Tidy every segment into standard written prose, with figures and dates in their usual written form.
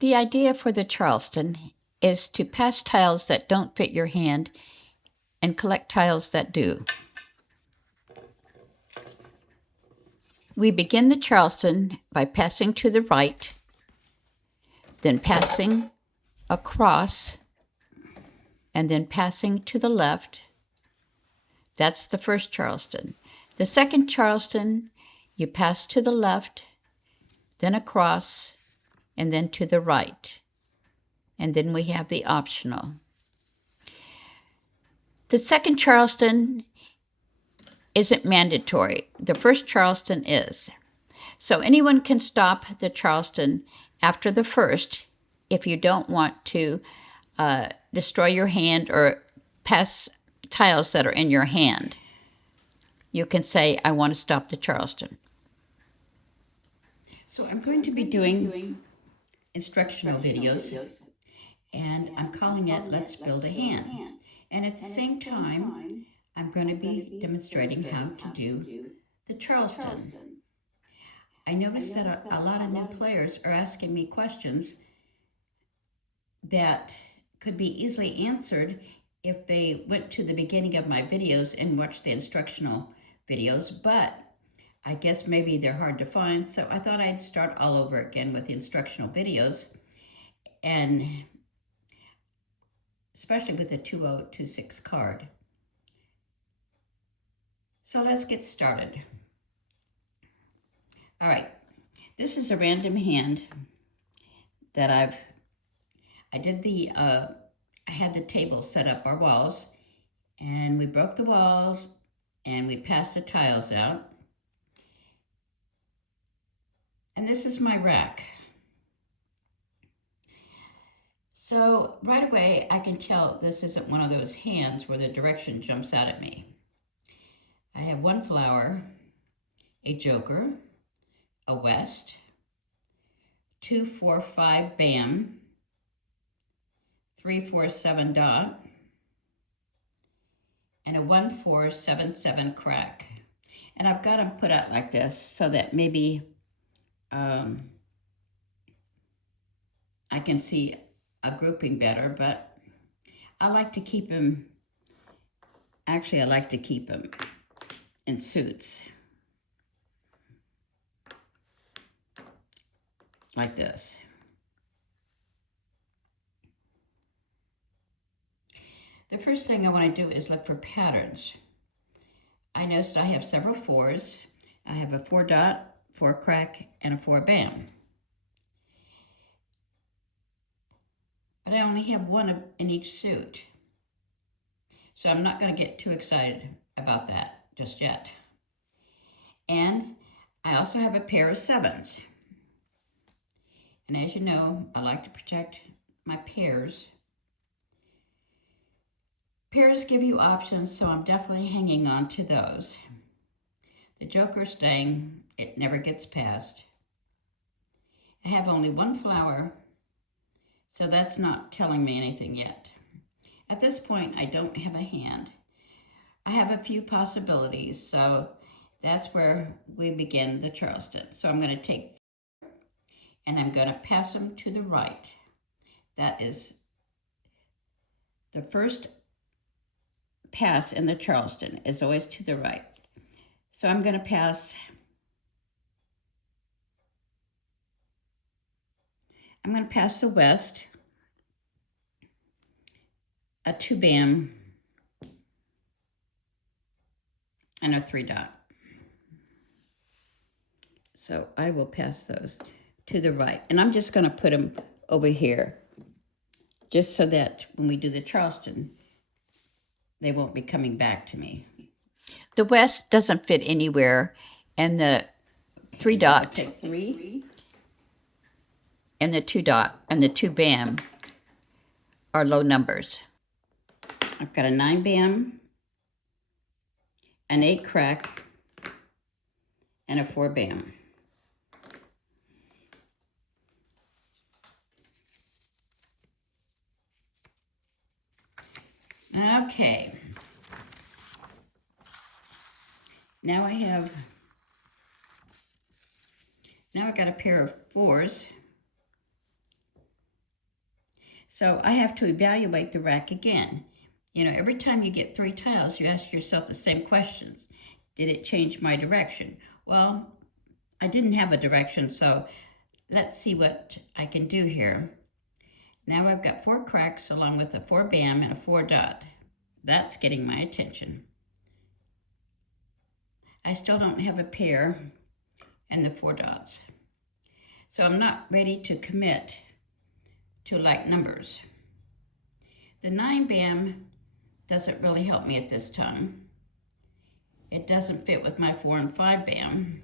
The idea for the Charleston is to pass tiles that don't fit your hand and collect tiles that do. We begin the Charleston by passing to the right, then passing across, and then passing to the left. That's the first Charleston. The second Charleston, you pass to the left, then across, and then to the right. And then we have the optional. The second Charleston isn't mandatory. The first Charleston is. So anyone can stop the Charleston after the first if you don't want to destroy your hand or pass tiles that are in your hand. You can say, I want to stop the Charleston. So I'm going to be doing instructional videos, and I'm calling it Let's Build a Hand. And at the same time, I'm going to be demonstrating how to do the Charleston. I noticed that a lot of new players are asking me questions that could be easily answered if they went to the beginning of my videos and watched the instructional videos, but I guess maybe they're hard to find, so I thought I'd start all over again with the instructional videos, and especially with the 2026 card. So let's get started. All right, this is a random hand that I had the table set up, our walls, and we broke the walls and we passed the tiles out. And this is my rack. So right away I can tell this isn't one of those hands where the direction jumps out at me. I have one flower, a joker, a west, 2, 4, 5 bam, 3, 4, 7 dot, and a 1, 4, 7, 7 crack. And I've got them put out like this so that maybe I can see a grouping better, but I like to keep them, actually I like to keep them in suits. Like this. The first thing I want to do is look for patterns. I noticed I have several 4s. I have a 4 dot, 4 crack, and a 4 bam. But I only have one in each suit. So I'm not going to get too excited about that just yet. And I also have a pair of 7s. And as you know, I like to protect my pairs. Pairs give you options, so I'm definitely hanging on to those. The joker's staying, it never gets passed. I have only one flower, so that's not telling me anything yet. At this point, I don't have a hand. I have a few possibilities, so that's where we begin the Charleston. So I'm going to take and I'm going to pass them to the right. That is the first pass in the Charleston, is always to the right. So I'm going to pass, the west, a 2 bam, and a 3 dot. So I will pass those to the right. And I'm just going to put them over here, just so that when we do the Charleston, they won't be coming back to me. The west doesn't fit anywhere, and the 3 dot Take 3. and the 2 dot and the 2 bam are low numbers. I've got a 9 bam, an 8 crack, and a 4 bam. Okay. Now I got a pair of 4s. So I have to evaluate the rack again. You know, every time you get 3 tiles, you ask yourself the same questions. Did it change my direction? Well, I didn't have a direction, so let's see what I can do here. Now I've got 4 cracks along with a 4 bam and a 4 dot. That's getting my attention. I still don't have a pair and the 4 dots. So I'm not ready to commit to like numbers. The 9 bam doesn't really help me at this time. It doesn't fit with my 4 and 5 bam,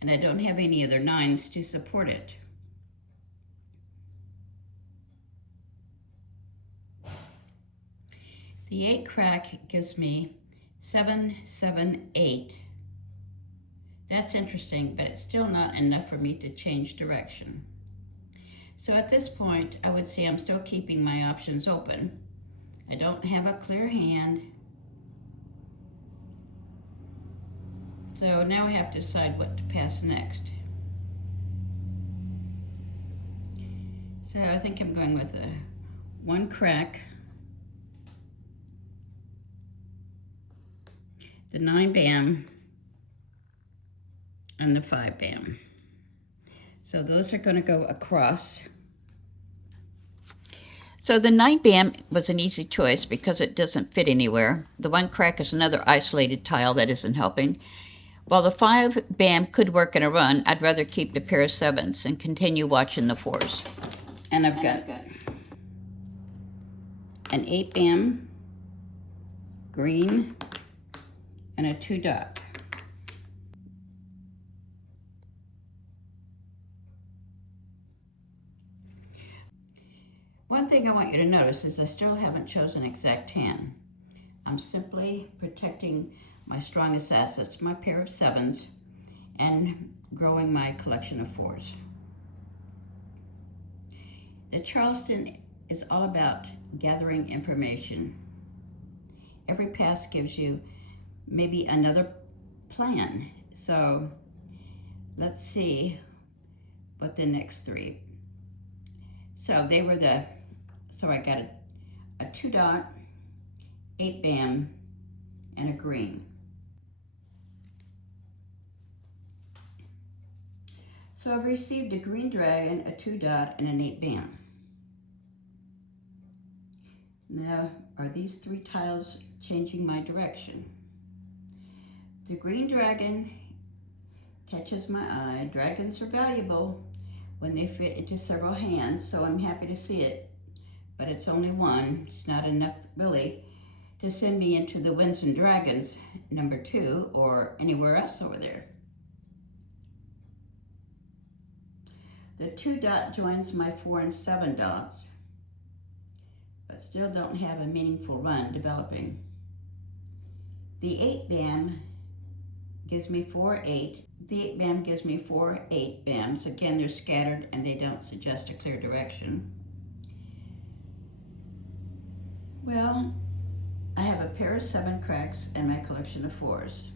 and I don't have any other 9s to support it. The 8 crack gives me 7, 7, 8. That's interesting, but it's still not enough for me to change direction. So at this point, I would say I'm still keeping my options open. I don't have a clear hand. So now I have to decide what to pass next. So I think I'm going with a 1 crack, the 9 bam, and the 5 bam. So those are going to go across. So the 9 bam was an easy choice because it doesn't fit anywhere. The 1 crack is another isolated tile that isn't helping. While the 5 bam could work in a run, I'd rather keep the pair of 7s and continue watching the 4s. And I've got an 8 bam, green, and a 2 dot. One thing I want you to notice is I still haven't chosen exact hand. I'm simply protecting my strongest assets, my pair of 7s, and growing my collection of 4s. The Charleston is all about gathering information. Every pass gives you maybe another plan. So let's see what the next 3. So I got a 2 dot, 8 bam, and a green. So I've received a green dragon, a 2 dot, and an 8 bam. Now, are these 3 tiles changing my direction? The green dragon catches my eye. Dragons are valuable when they fit into several hands, so I'm happy to see it. But it's only 1. It's not enough, really, to send me into the Winds and Dragons number 2 or anywhere else over there. The 2 dot joins my 4 and 7 dots, but still don't have a meaningful run developing. The 8 bam gives me 4, 8. The 8 bam gives me 4, 8 bams. Again, they're scattered and they don't suggest a clear direction. Well, I have a pair of 7 cracks and my collection of 4s.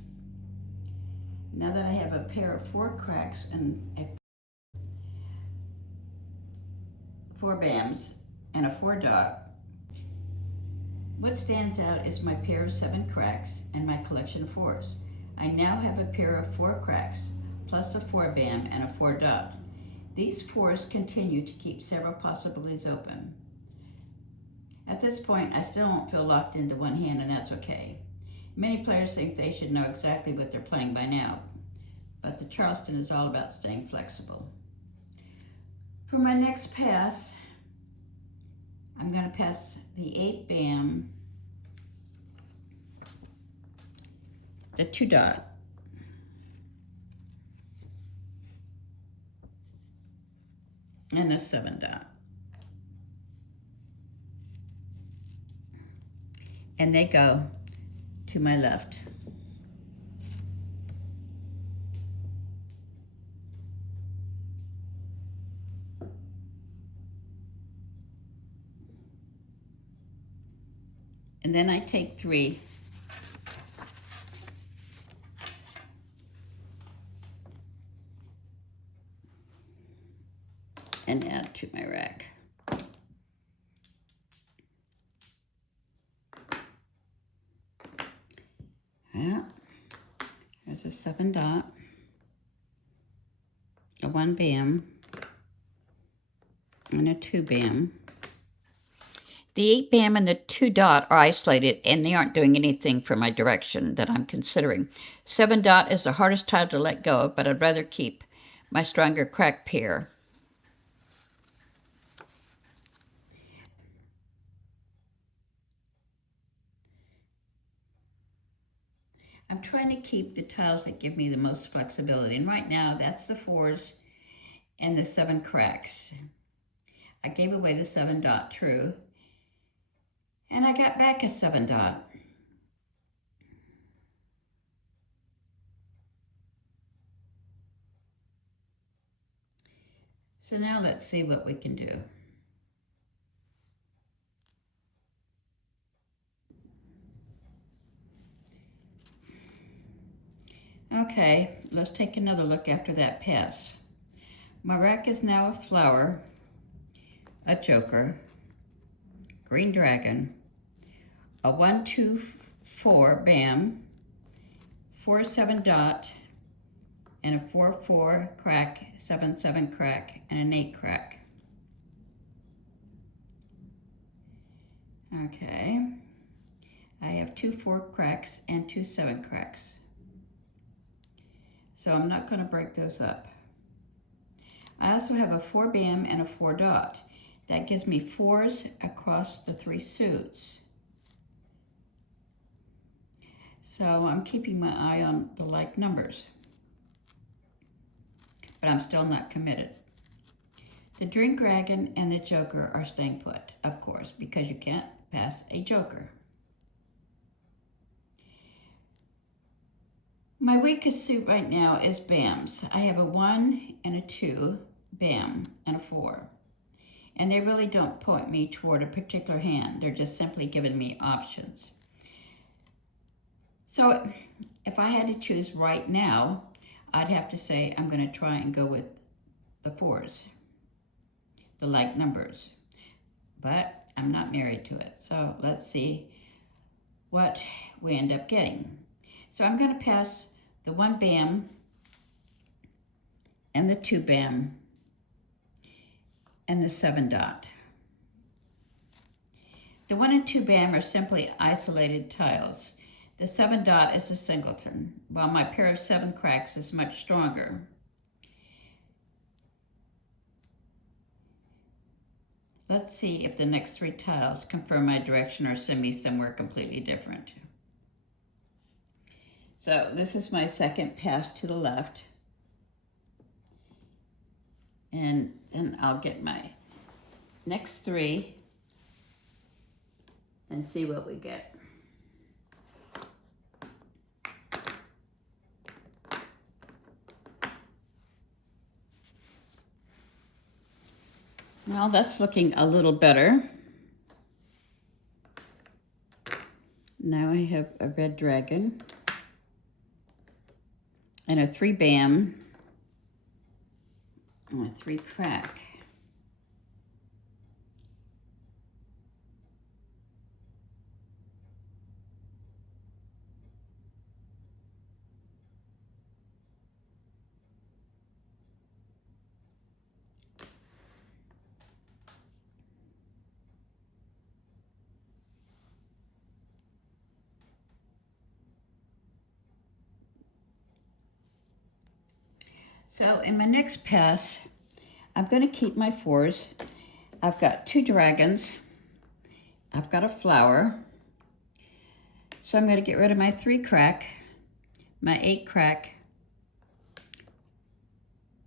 Now that I have a pair of 4 cracks and 4 bams and a 4 dot, what stands out is my pair of 7 cracks and my collection of 4s. I now have a pair of 4 cracks plus a 4 bam and a 4 dot. These 4s continue to keep several possibilities open. At this point, I still don't feel locked into one hand, and that's okay. Many players think they should know exactly what they're playing by now, but the Charleston is all about staying flexible. For my next pass, I'm going to pass the 8 bam, the 2 dot, and a 7 dot. And they go to my left. And then I take 3 and add to my rack. 7 dot, a 1 bam, and a 2 bam. The 8 bam and the 2 dot are isolated, and they aren't doing anything for my direction that I'm considering. 7 dot is the hardest tile to let go of, but I'd rather keep my stronger crack pair. I'm trying to keep the tiles that give me the most flexibility, and right now that's the 4s and the 7 cracks. I gave away the 7 dot true, and I got back a 7 dot. So now let's see what we can do. Okay, let's take another look after that pass. My rack is now a flower, a joker, green dragon, a 1, 2, 4 bam, 4, 7 dot, and a 4, 4 crack, 7, 7 crack, and an 8 crack. Okay, I have 2 4 cracks and 2 7 cracks. So I'm not going to break those up. I also have a 4 bam and a 4 dot. That gives me 4s across the 3 suits. So I'm keeping my eye on the like numbers, but I'm still not committed. The green dragon and the joker are staying put, of course, because you can't pass a joker. My weakest suit right now is bams. I have a 1 and a 2 bam and a 4. And they really don't point me toward a particular hand. They're just simply giving me options. So if I had to choose right now, I'd have to say I'm going to try and go with the 4s, the like numbers. But I'm not married to it. So let's see what we end up getting. So I'm going to pass the 1 bam and the 2 bam and the 7 dot. The 1 and 2 bam are simply isolated tiles. The 7 dot is a singleton, while my pair of 7 cracks is much stronger. Let's see if the next 3 tiles confirm my direction or send me somewhere completely different. So this is my second pass to the left. And then I'll get my next 3 and see what we get. Well, that's looking a little better. Now I have a red dragon and a 3 bam and a 3 crack. So in my next pass, I'm going to keep my 4s. I've got 2 dragons. I've got a flower. So I'm going to get rid of my 3 crack, my 8 crack,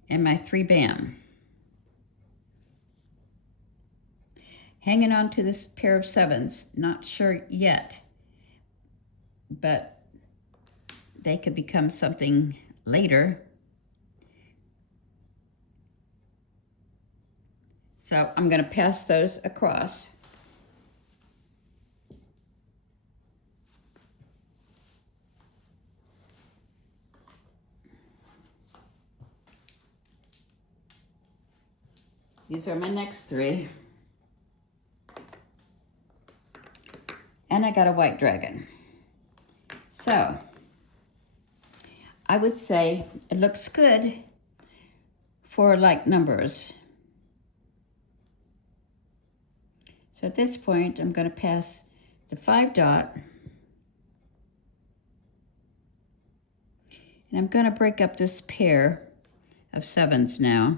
and my 3 bam. Hanging on to this pair of 7s, not sure yet, but they could become something later. So I'm going to pass those across. These are my next 3. And I got a white dragon. So I would say it looks good for like numbers. So at this point, I'm going to pass the 5 dot, and I'm going to break up this pair of 7s now.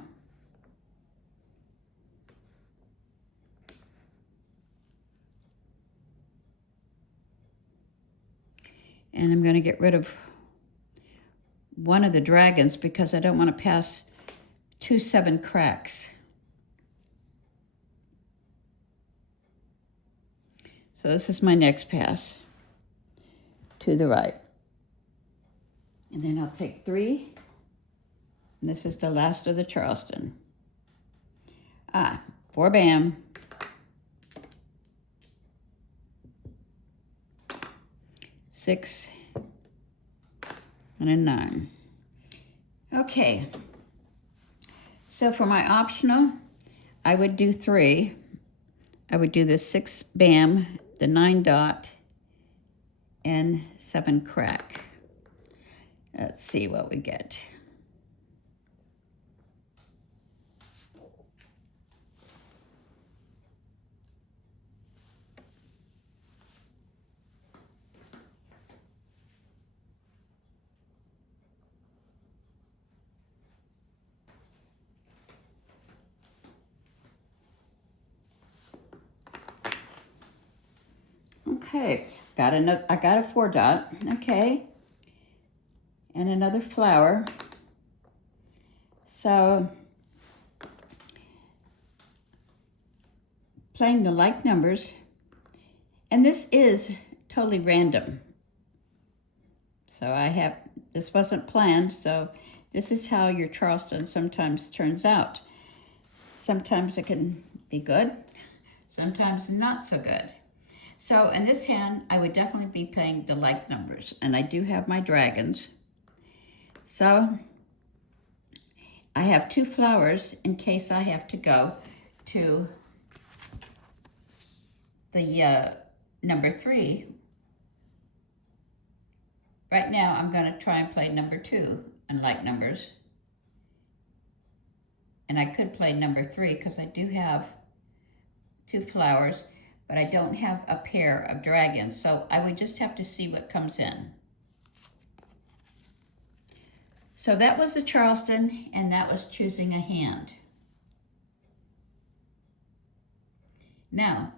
And I'm going to get rid of one of the dragons because I don't want to pass 2 7 cracks. So this is my next pass to the right. And then I'll take 3. And this is the last of the Charleston. 4 bam. 6 and a 9. Okay. So for my optional, I would do 3. I would do the 6 bam, the 9 dot, and 7 crack. Let's see what we get. Okay, I got a 4 dot, okay, and another flower. So, playing the like numbers, and this is totally random. So this wasn't planned, so this is how your Charleston sometimes turns out. Sometimes it can be good, sometimes not so good. So in this hand, I would definitely be playing the like numbers, and I do have my dragons. So I have 2 flowers in case I have to go to the number 3. Right now, I'm going to try and play number 2 and like numbers. And I could play number 3 because I do have 2 flowers, but I don't have a pair of dragons. So I would just have to see what comes in. So that was the Charleston, and that was choosing a hand. Now,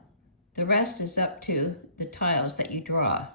the rest is up to the tiles that you draw.